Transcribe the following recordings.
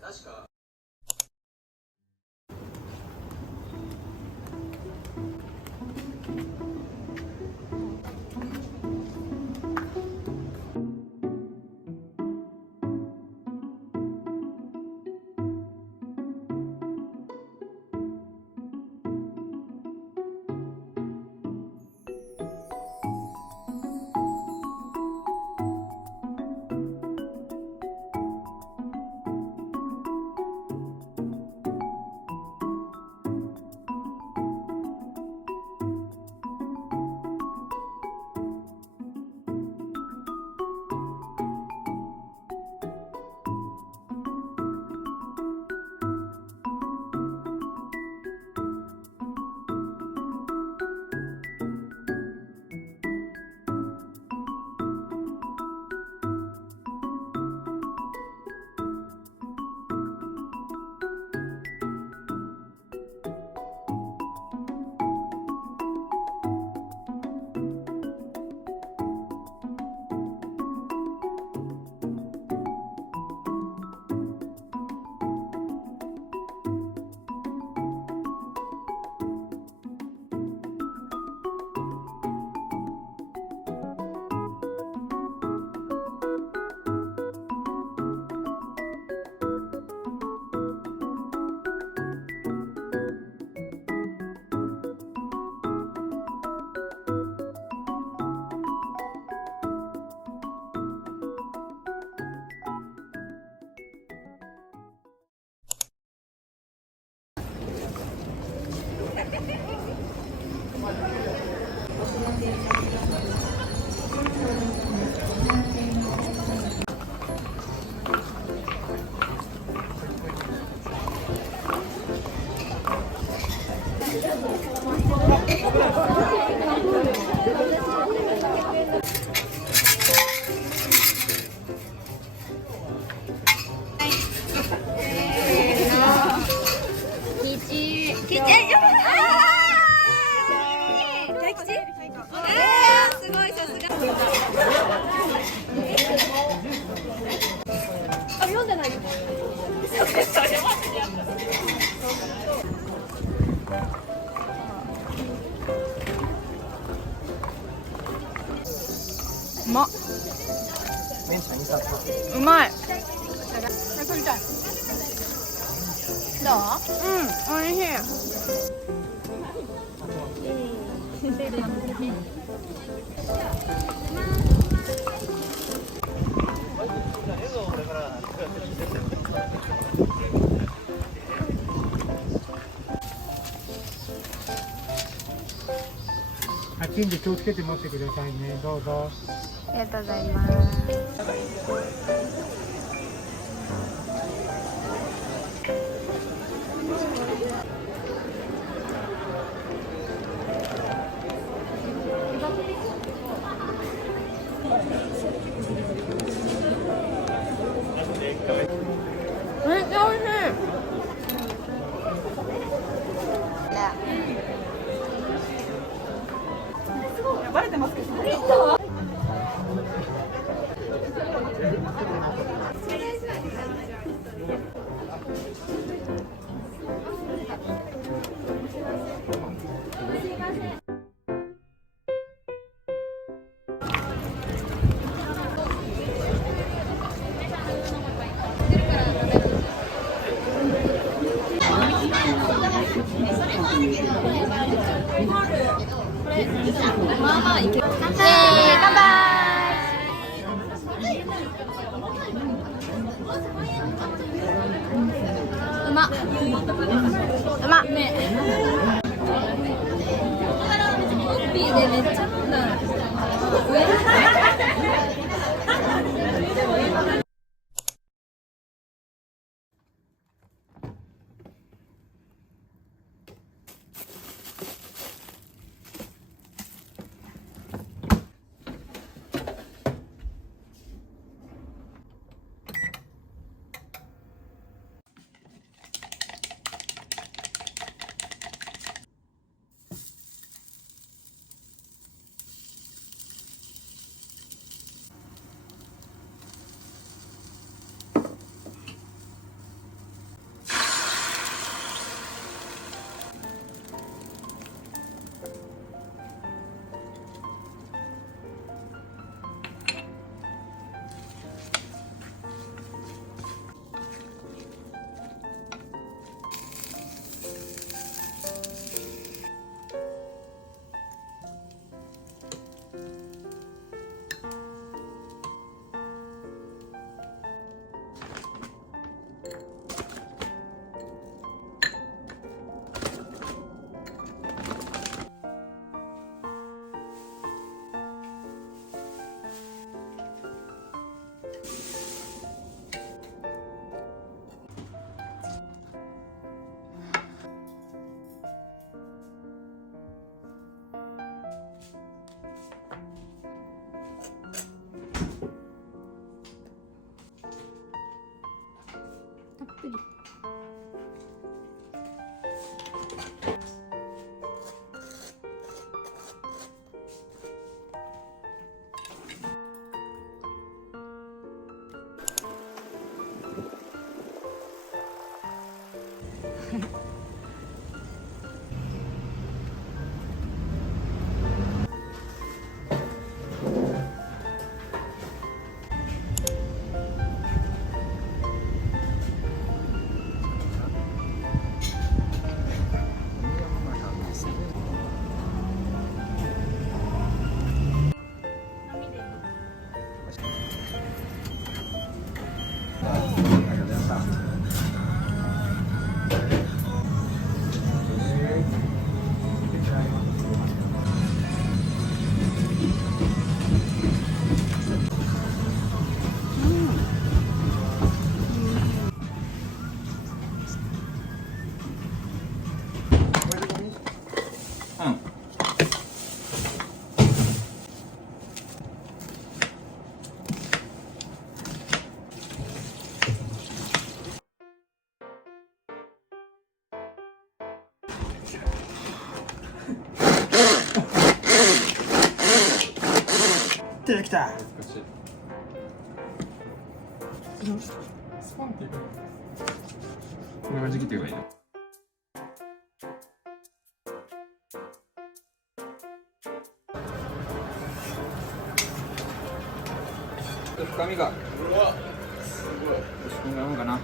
確かうまっ。うまい。取りたい。どう？うん、おいしい。暑いんで気をつけて持ってくださいね。どうぞ。ありがとうございます。めっちゃ美味しい。バレてますけど。れまあまあいける。乾杯。乾杯。うまっ。うまっね。ビーでめっちゃ飲んだ。たっぷり。できた。スパンっていくのこれが時期って言えばいいの深みがうわすごいよしこんなもんかな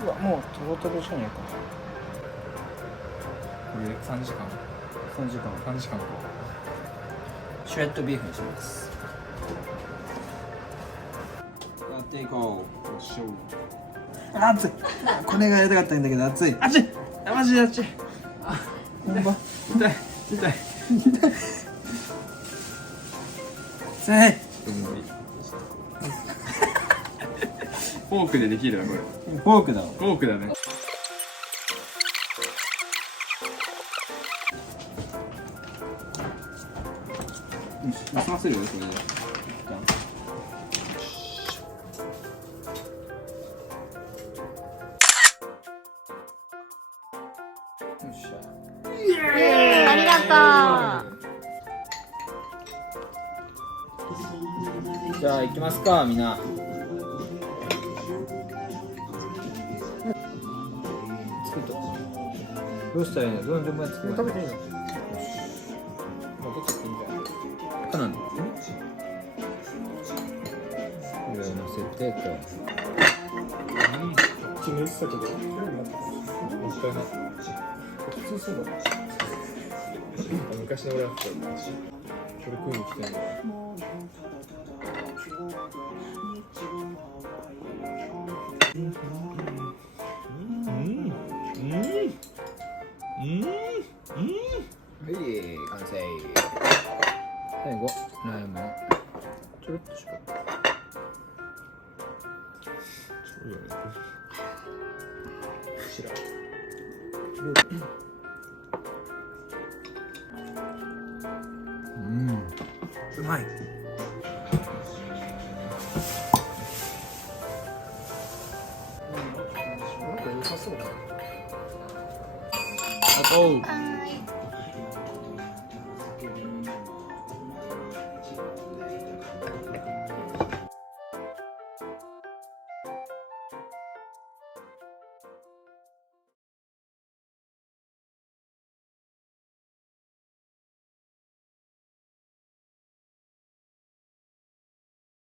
うわ、もうトロトロじゃないか。これ3時間3時間。 3時間かシュレッドビーフにします。やっていこうよっしょ熱い。これがやりたかったんだけど熱い。熱いマジで熱い本場。痛い痛い熱い。フォークでできるなこれフォークだわ。フォークだね休ませるよこれでよっしゃありがとう。じゃあ行きますか、みんな。作った。どうしたらいいの？どの順番に作るの？食べていいの？よし。まあ、どっちでいいんじゃない？かなんだ。設定か。こっちの言ってたけど、もったいない。普通そうだな。昔の俺やってたんだし、これ食いに来てんだよ。はい、完成。最後、ライムをちょろっと絞って。そうよね。知らん。うまい。なんか良さそうだな。おう。